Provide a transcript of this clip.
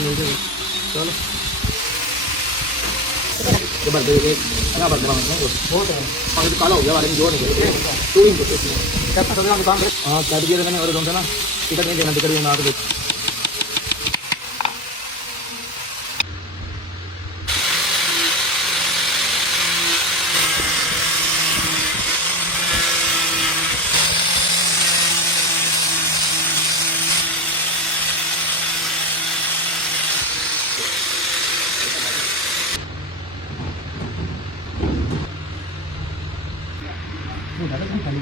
चलो तो बस एक अगर बस दवा में बहुत है पानी काला हो गया वाले में जोड़ नहीं तू ही क्या पता चला काम करे हां काट दिया मैंने और दोनों ना टिकट नहीं देना टिकट ना तो खाली